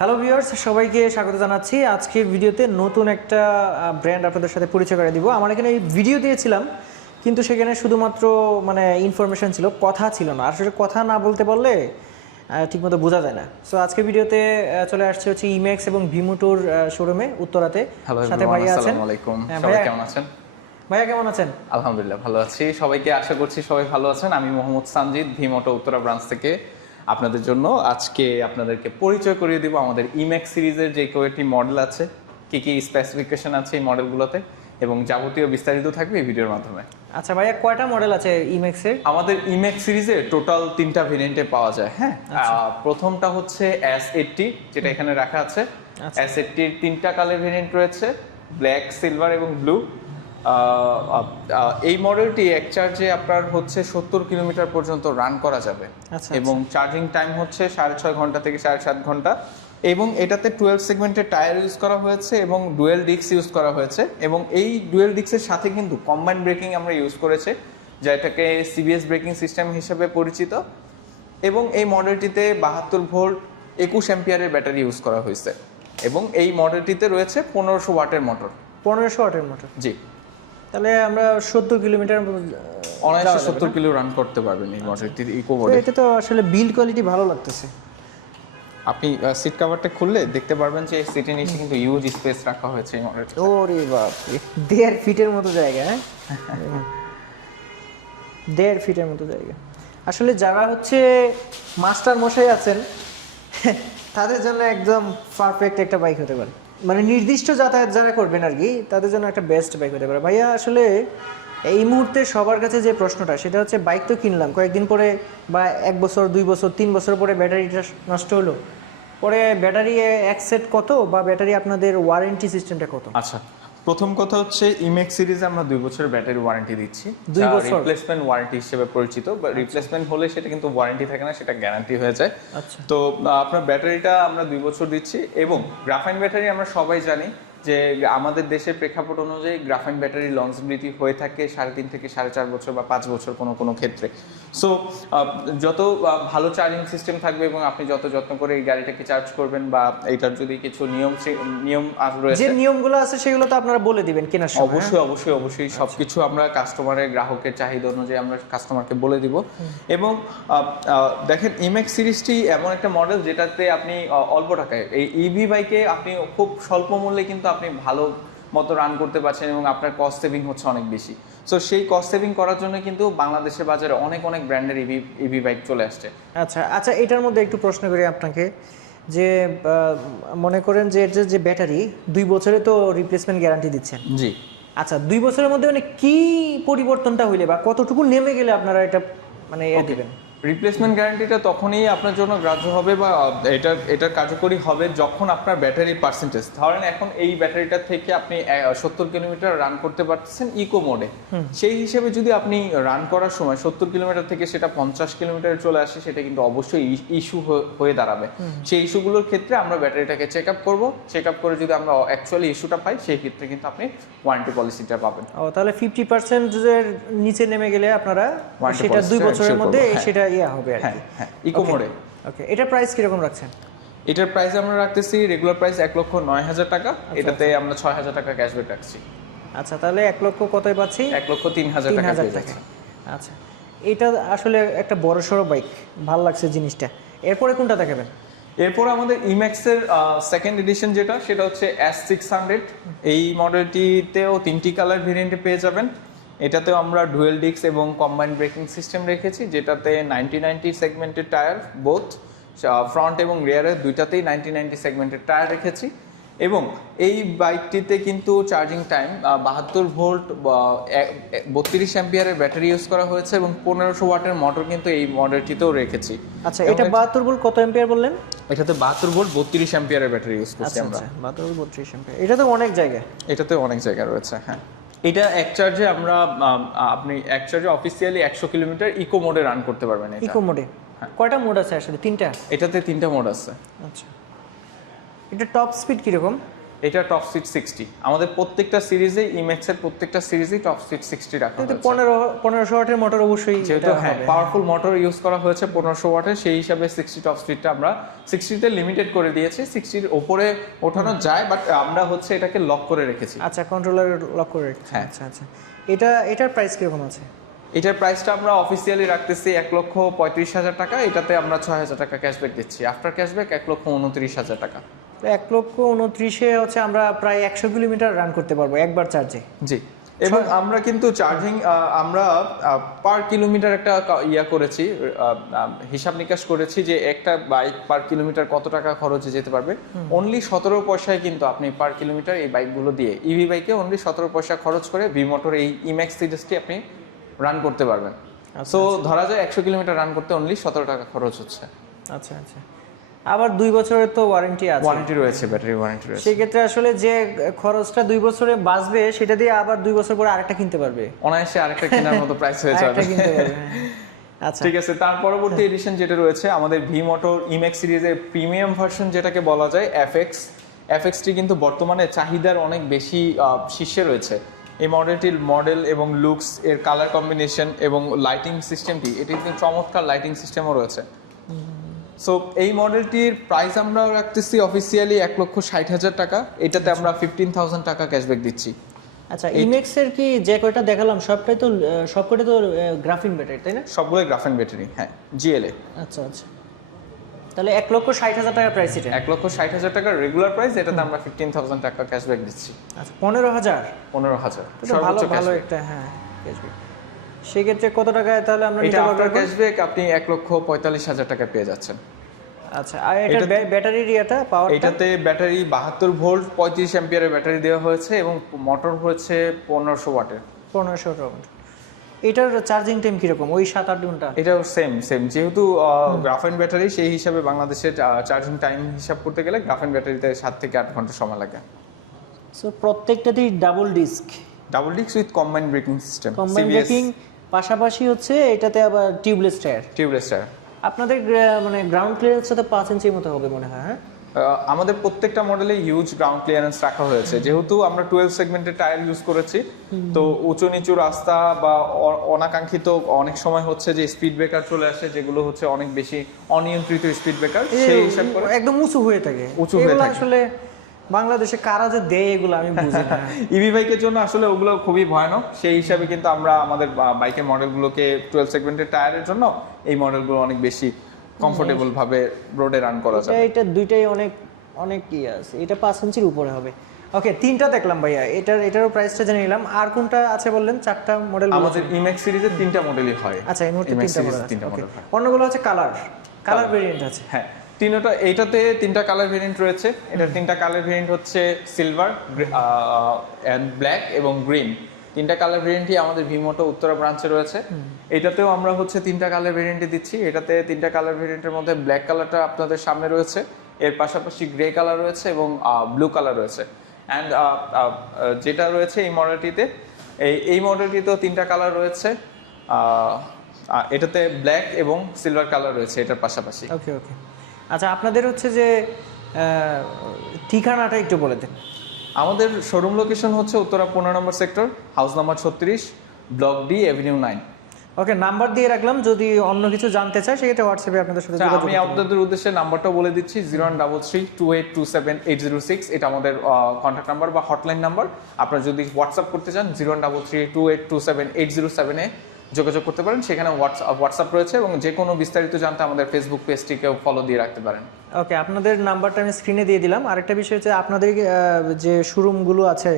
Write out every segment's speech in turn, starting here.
Hello viewers, সবাইকে স্বাগত জানাচ্ছি। আজকের ভিডিওতে নতুন একটা ব্র্যান্ড আপনাদের সাথে পরিচয় করে দিব। আমার এখানে ভিডিও দিয়েছিলাম, কিন্তু সেখানে শুধুমাত্র ইনফরমেশন ছিল, কথা ছিল না। আসলে কথা না বলতে পারলে ঠিকমতো বোঝা যায় না। সো আজকের ভিডিওতে চলে আসছে হচ্ছে ইমেক্স এবং ভিমোটোর শোরুমে উত্তরাতে। সাথে ভাইয়া আছেন। আসসালামু আলাইকুম, সবাই কেমন আছেন? ভাইয়া কেমন আছেন? আলহামদুলিল্লাহ ভালো আছি। সবাইকে আশা করছি সবাই ভালো আছেন। আমি মোহাম্মদ সানজিদ, ভিমোটো উত্তরা ব্রাঞ্চ থেকে আপনাদের জন্য আজকে আপনাদেরকে পরিচয় করিয়ে দিব আমাদের ইমেক্স সিরিজের যে কয়েকটি মডেল আছে, কি কি স্পেসিফিকেশন আছে এই মডেলগুলোতে, এবং যাবতীয় বিস্তারিত থাকবে এই ভিডিওর মাধ্যমে। আচ্ছা ভাইয়া, কয়টা মডেল আছে ইমেক্সের? আমাদের ইমেক্স সিরিজে টোটাল 3টা ভেরিয়েন্টে পাওয়া যায়। হ্যাঁ, প্রথমটা হচ্ছে S80, যেটা এখানে রাখা আছে। S80 এর 3টা কালার ভেরিয়েন্ট রয়েছে, ব্ল্যাক, সিলভার এবং ব্লু। এই মডেলটি এক চার্জে আপনার হচ্ছে 70 কিলোমিটার পর্যন্ত রান করা যাবে, এবং চার্জিং টাইম হচ্ছে 6.5 ঘন্টা থেকে 7.5 ঘন্টা। এবং এটাতে 12 সেগমেন্টের টায়ার ইউজ করা হয়েছে এবং ডুয়েল ডিস্ক ইউজ করা হয়েছে, এবং এই ডুয়েল ডিস্কের সাথে কিন্তু কম্বাইন্ড ব্রেকিং আমরা ইউজ করেছি, যেটাকে সিবিএস ব্রেকিং সিস্টেম হিসেবে পরিচিত। এবং এই মডেলটিতে 72 ভোল্ট 21 অ্যাম্পিয়ারের ব্যাটারি ইউজ করা হয়েছে, এবং এই মডেলটিতে রয়েছে 1500 ওয়াটের মোটর। 1500 ওয়াটের মোটর? জি। তাহলে আমরা 70 কিলোমিটার অনায়াসে 70 কিলো রান করতে পারবেন এই মডেলটির ইকো মডেল। এটা তো আসলে বিল্ড কোয়ালিটি ভালো লাগতেছে। আপনি সিট কভারটা খুললে দেখতে পারবেন যে সিটের নিচে কিন্তু ইউজ স্পেস রাখা হয়েছে এই মডেলটা। ওরে বাপ, 1.5 ফিটের মতো জায়গা। হ্যাঁ, 1.5 ফিটের মতো জায়গা। আসলে যারা হচ্ছে মাস্টার মশাই আছেন তাদের জন্য একদম পারফেক্ট একটা বাইক হতে পারে, নির্দিষ্ট যাতায়াত যারা করবেন আর কি, তাদের জন্য একটা বেস্ট বাইক হতে পারে। ভাইয়া আসলে এই মুহূর্তে সবার কাছে যে প্রশ্নটা, সেটা হচ্ছে বাইক তো কিনলাম, কয়েকদিন পরে বা 1 বছর 2 বছর 3 বছর পরে ব্যাটারিটা নষ্ট হলো, পরে ব্যাটারি এক সেট কত, বা ব্যাটারি আপনাদের ওয়ারেন্টি সিস্টেমটা কত? আচ্ছা, প্রথম কথা হচ্ছে ইমেক্স সিরিজে আমরা 2 বছরের ব্যাটারি ওয়ারেন্টি দিচ্ছি, 2 বছর রিপ্লেসমেন্ট ওয়ারেন্টি হিসেবে পরিচিত। বা রিপ্লেসমেন্ট হলে সেটা কিন্তু ওয়ারেন্টি থাকে না, সেটা গ্যারান্টি হয়ে যায়। আচ্ছা, তো আপনার ব্যাটারিটা আমরা 2 বছর দিচ্ছি। এবং গ্রাফাইন ব্যাটারি আমরা সবাই জানি যে আমাদের দেশের প্রেক্ষাপট অনুযায়ী গ্রাফাইন ব্যাটারি লংজিভিটি হয়ে থাকে 3.5 থেকে 4.5 বছর বা 5 বছর কোনো কোনো ক্ষেত্রে। সো যত ভালো চার্জিং সিস্টেম থাকবে এবং আপনি যত যত্ন করে এই গাড়িটাকে চার্জ করবেন, বা এটার যদি কিছু নিয়ম রয়েছে, যে নিয়মগুলো আছে সেগুলো তো আপনারা বলে দিবেন কেনার সময়। অবশ্যই সবকিছু আমরা কাস্টমারের গ্রাহকের চাহিদা অনুযায়ী আমরা কাস্টমারকে বলে দিব। এবং দেখেন, ইমেক্স সিরিজটি এমন একটা মডেল যেটাতে আপনি অল্প টাকায় এই ইভি বাইকে আপনি খুব স্বল্প মূল্যে কিন্তু আপনি ভালো মতো রান করতে পারছেন, এবং আপনার কস্ট সেভিং হচ্ছে অনেক বেশি। সো সেই কস্ট সেভিং করার জন্য কিন্তু বাংলাদেশের বাজারে অনেক ব্র্যান্ডের ইভি বাইক চলে আসছে। আচ্ছা, এটার মধ্যে একটু প্রশ্ন করি আপনাকে, যে মনে করেন যে এটা যে ব্যাটারি 2 বছরে তো রিপ্লেসমেন্ট গ্যারান্টি দিচ্ছেন। জি। আচ্ছা, 2 বছরের মধ্যে কি পরিবর্তনটা হইলে বা কতটুকু নেমে গেলে আপনারা এটা দিবেন? রিপ্লেসমেন্ট গ্যারান্টিটা তখনই আপনার জন্য গ্রাহ্য হবে, বা এটা কার্যকরী হবে যখন আপনার ব্যাটারির পার্সেন্টেজ, ধরেন এখন এই ব্যাটারিটা থেকে আপনি 70 কিলোমিটার রান করতে পারতেছেন ইকো মোডে, সেই হিসেবে যদি আপনি রান করার সময় 70 কিলোমিটার থেকে সেটা 50 কিলোমিটারে চলে আসে, সেটা কিন্তু অবশ্যই ইস্যু হয়ে দাঁড়াবে। সেই ইস্যুগুলোর ক্ষেত্রে আমরা ব্যাটারিটাকে চেক আপ করবো, চেক আপ করে যদি আমরা অ্যাকচুয়ালি ইস্যুটা পাই, সেই ক্ষেত্রে কিন্তু আপনি ওয়ারেন্টি পলিসিটা পাবেন। তাহলে 50% এর নিচে নেমে গেলে আপনারা সেটা 2 বছরের মধ্যে সেটা হবে আর কি। হ্যাঁ, ইকো মোডে। ওকে, এটার প্রাইস কিরকম রাখছেন? এটার প্রাইস আমরা রাখতেছি রেগুলার প্রাইস 1,09,000 টাকা, এটাতে আমরা 6,000 টাকা ক্যাশব্যাক রাখছি। আচ্ছা, তাহলে 1 লক্ষ কতই পাচ্ছি? 1,03,000 টাকা পেয়ে যাচ্ছে। আচ্ছা, এটা আসলে একটা বড়সড় বাইক, ভালো লাগছে জিনিসটা। এরপরে কোনটা দেখাবেন? এরপর আমাদের ইমেক্সের সেকেন্ড এডিশন যেটা, সেটা হচ্ছে S600। এই মডেলটিতেও 3টি কালার ভেরিয়েন্টে পেয়ে যাবেন। এটাতেও আমরা ডুয়েল ডিস্ক এবং কম্বাইন্ড ব্রেকিং সিস্টেম রেখেছি, যেটাতে 90-90 সেগমেন্টের টায়ার, বোথ ফ্রন্ট এবং রিয়ারের দুইটাতেই 90-90 সেগমেন্টের টায়ার রেখেছি। এবং এই বাইকটিতে কিন্তু চার্জিং টাইম 72 ভোল্ট 32 অ্যাম্পিয়ারের ব্যাটারি ইউজ করা হয়েছে, এবং 1500 ওয়াটের মোটর কিন্তু এই মডেলটিতেও রেখেছি। আচ্ছা, এটা 72 ভোল্ট কত অ্যাম্পিয়ার বললেন? এটাতে 72 ভোল্ট 32 অ্যাম্পিয়ারের ব্যাটারি ইউজ করছি আমরা। 72 ভোল্ট 32 অ্যাম্পিয়ার, এটা তো অনেক জায়গা। এটাতে অনেক জায়গা রয়েছে। হ্যাঁ, এটা এক চার্জে আপনি এক চার্জে অফিসিয়ালি 100 কিলোমিটার ইকো মোডে রান করতে পারবেন। ইকো মোডে কয়টা মোড আছে আসলে? 3টা? এটাতে 3টা মোড আছে। আচ্ছা, এটা টপ স্পিড কিরকম? এটা টপ সিট 60। আমাদের প্রত্যেকটা সিরিজে ইম্যাক্স এর প্রত্যেকটা সিরিজেই টপ সিট 60 রাখা কিন্তু হয়েছে। 1500 ওয়াটের মোটর অবশ্যই যেহেতু হ্যাঁ পাওয়ারফুল মোটর ইউজ করা হয়েছে 1500 ওয়াটের, সেই হিসাবে 60 টপ স্পিডটা আমরা 60 তে লিমিটেড করে দিয়েছি। 60 এর উপরে ওঠানো যায়, বাট আমরা হচ্ছে এটাকে লক করে রেখেছি। আচ্ছা, কন্ট্রোলার লক করে রেখেছি। হ্যাঁ। আচ্ছা আচ্ছা, এটার প্রাইস কিরকম আছে? এটার প্রাইসটা আমরা অফিসিয়ালি রাখতেছি 1,35,000 টাকা। এটাতে আমরা 6,000 টাকা ক্যাশব্যাক দিচ্ছি। আফটার ক্যাশব্যাক 1,29,000 টাকা। 1,29,000 হচ্ছে আমরা প্রায় 100 কিলোমিটার রান করতে পারবো একবার চার্জে। জি, এবং আমরা কিন্তু চার্জিং আমরা পার কিলোমিটার একটা করেছি, হিসাব নিকাশ করেছি যে একটা বাইক পার কিলোমিটার কত টাকা খরচে যেতে পারবে। অনলি 17 পয়সায় কিন্তু আপনি পার কিলোমিটার এই বাইকগুলো দিয়ে, ইভি বাইকে অনলি 17 পয়সা খরচ করে ভি মোটর এই ইম্যাক্স সিরিজটি আপনি রান করতে পারবেন। সো ধরা যায় 100 কিলোমিটার রান করতে অনলি 17 টাকা খরচ হচ্ছে। আচ্ছা আচ্ছা, আবার 2 বছরের তো ওয়ারেন্টি আছে। ওয়ারেন্টি রয়েছে, ব্যাটারি ওয়ারেন্টি রয়েছে। সেক্ষেত্রে আসলে যে খরচটা 2 বছরে বাঁচবে সেটা দিয়ে আবার 2 বছর পরে আরেকটা কিনতে পারবে, অনায়াসে আরেকটা কেনার মতো প্রাইস হয়ে যাবে। আরেকটা কিনতে পারবে, হ্যাঁ। আচ্ছা ঠিক আছে, তার পরবর্তী এডিশন যেটা রয়েছে আমাদের ভি মোটর ইম্যাক্স সিরিজের প্রিমিয়াম ভার্সন, যেটাকে বলা যায় এফএক্স। এফএক্সটি কিন্তু বর্তমানে চাহিদার অনেক বেশি শীর্ষে রয়েছে। এই মডেলটির মডেল এবং লুকস, এর কালার কম্বিনেশন এবং লাইটিং সিস্টেমটি, এটি কিন্তু চমৎকার লাইটিং সিস্টেমও রয়েছে। সো এই মডেলটির প্রাইস আমরা রাখতেছি অফিসিয়ালি 1,60,000 টাকা। এটাতে আমরা 15,000 টাকা ক্যাশব্যাক দিচ্ছি। আচ্ছা, ইমেক্স এর কি যে কয়টা দেখালাম সবকটা তো গ্রাফিন ব্যাটারি, তাই না? সবগুলোই গ্রাফেন ব্যাটারি, হ্যাঁ, জিএলএ। আচ্ছা আচ্ছা, তাহলে 1,60,000 টাকা প্রাইস এটা। 1,60,000 টাকার রেগুলার প্রাইস, এটাতে আমরা 15,000 টাকা ক্যাশব্যাক দিচ্ছি। আচ্ছা, 15,000 15,000 ভালো সর্বোচ্চ ভালো cashback। একটা, হ্যাঁ, ক্যাশব্যাক। সেক্ষেত্রে কত টাকায় তাহলে আমরা এটা নিতে পারবো? আফটার ক্যাশব্যাক আপনি 1,45,000 টাকা পেয়ে যাচ্ছেন। আচ্ছা, আর এটা ব্যাটারির ইয়েটা পাওয়ার? এটাতে ব্যাটারি 72 ভোল্ট 35 অ্যাম্পিয়ারের ব্যাটারি দেওয়া হয়েছে এবং মোটর হচ্ছে 1500 ওয়াটের। 1500 রাউন্ড। এটার চার্জিং টাইম কিরকম? ওই 7-8 ঘন্টা? এটাও সেম, যেহেতু গ্রাফেন ব্যাটারি, সেই হিসাবে বাংলাদেশের চার্জিং টাইম হিসাব করতে গেলে গ্রাফেন ব্যাটারিতে 7 থেকে 8 ঘন্টা সময় লাগে। সো প্রত্যেকটাতেই double disc with combined braking system, combine braking, পাশাপাশি হচ্ছে এটাতে আবার টিউবলেস টায়ার। আপনাদের মানে গ্রাউন্ড ক্লিয়ারেন্সটা 5 ইঞ্চির মতো হবে মনে হয়, হ্যাঁ? আমাদের প্রত্যেকটা মডেলে হিউজ গ্রাউন্ড ক্লিয়ারেন্স রাখা হয়েছে, যেহেতু আমরা 12 সেগমেন্টের টায়ার ইউজ করেছি। তো উঁচু নিচু রাস্তা বা অনাকাঙ্ক্ষিত অনেক সময় হচ্ছে যে স্পিড ব্রেকার চলে আসে, যেগুলো হচ্ছে অনেক বেশি অনিয়ন্ত্রিত স্পিড ব্রেকার, সেই হিসাব করে একদম উঁচু হয়ে থাকে। উঁচু হয়ে থাকে। আসলে বাংলাদেশে কারা যে দেয় এগুলো আমি বুঝি না। ইভি বাইকের জন্য আসলে ওগুলো খুবই ভয়ানক। সেই হিসাবে কিন্তু আমরা আমাদের বাইকের মডেলগুলোকে 12 সেগমেন্টের টায়ারের জন্য এই মডেলগুলো অনেক বেশি কমফোর্টেবল ভাবে রোডে রান করা যায়। এটা দুইটাই অনেক কি আছে, এটা 5 ইঞ্চির উপরে হবে। ওকে, 3টা দেখলাম ভাইয়া, এটারও প্রাইসটা জেনে নিলাম। আর কোনটা আছে বললেন? 4টা মডেল আমাদের ইম্যাক্স সিরিজের 3টা মডেলই হয়। আচ্ছা, এই মুহূর্তে 3টা মডেল আছে। তিনটা মডেল হয়। অন্যগুলো হচ্ছে কালার ভেরিয়েন্ট আছে। হ্যাঁ, এইটাতে 3টা কালার ভেরিয়েন্ট রয়েছে। এটার 3টা কালার ভেরিয়েন্ট হচ্ছে সিলভার, ব্ল্যাক এবং গ্রিন। 3টা কালার ভেরিয়েন্টই আমাদের ভিমোটো উত্তরা ব্রাঞ্চে রয়েছে। এটাতেও আমরা হচ্ছে 3টা কালার ভেরিয়েন্টই দিচ্ছি। এটাতে 3টা কালার ভেরিয়েন্টের মধ্যে ব্ল্যাক কালারটা আপনাদের সামনে রয়েছে, এর পাশাপাশি গ্রে কালার রয়েছে এবং ব্লু কালার রয়েছে। অ্যান্ড যেটা রয়েছে এই মডেলটিতে, এই মডেলটিতেও 3টা কালার রয়েছে। এটাতে ব্ল্যাক এবং সিলভার কালার রয়েছে এটার পাশাপাশি। ওকে। আচ্ছা, আপনাদের হচ্ছে যে ঠিকানাটা একটু বলে দেন। আমাদের শোরুম লোকেশন হচ্ছে Uttara 15 number sector, house number 36, block D, avenue 9। Okay, number দিয়ে রাখলাম, যদি অন্য কিছু জানতে চায় সেক্ষেত্রে হোয়াটসঅ্যাপে আপনাদের সাথে যোগাযোগ আমি আপনাদের উদ্দেশ্যে নাম্বারটা বলে দিচ্ছি, 0133282780 এটা আমাদের কন্ট্যাক্ট নাম্বার বা হটলাইন নাম্বার। আপনারা যদি হোয়াটসঅ্যাপ করতে চান 0133282780 যোগাযোগ করতে পারেন। সেখানে হোয়াটসঅ্যাপ রয়েছে এবং যে কোনো বিস্তারিত জানতে আমাদের ফেসবুক পেজটিকেও ফলো দিয়ে রাখতে পারেন। ওকে, আপনাদের নাম্বারটা আমি স্ক্রিনে দিয়ে দিলাম। আরেকটা বিষয় হচ্ছে, আপনাদের যে শোরুমগুলো আছে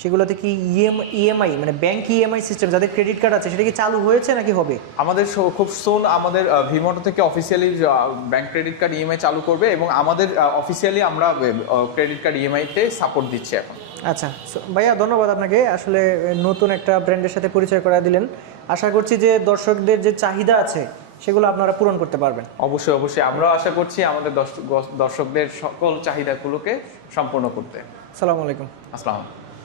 সেগুলোতে কি ইএমআই মানে ব্যাংক ইএমআই সিস্টেম, যাদের ক্রেডিট কার্ড আছে, সেটা কি চালু হয়েছে নাকি হবে? আমাদের খুব সুন আমাদের ভিমোটো থেকে officially bank credit card EMI চালু করবে এবং আমাদের অফিসিয়ালি আমরা ক্রেডিট কার্ড ইএমআইতে সাপোর্ট দিচ্ছি এখন। আচ্ছা ভাইয়া, ধন্যবাদ আপনাকে। আসলে নতুন একটা ব্র্যান্ডের সাথে পরিচয় করা দিলেন। আশা করছি যে দর্শকদের যে চাহিদা আছে সেগুলো আপনারা পূরণ করতে পারবেন। অবশ্যই আমরাও আশা করছি আমাদের দর্শকদের সকল চাহিদাগুলোকে সম্পূর্ণ করতে। আসসালামু আলাইকুম। আসসালাম।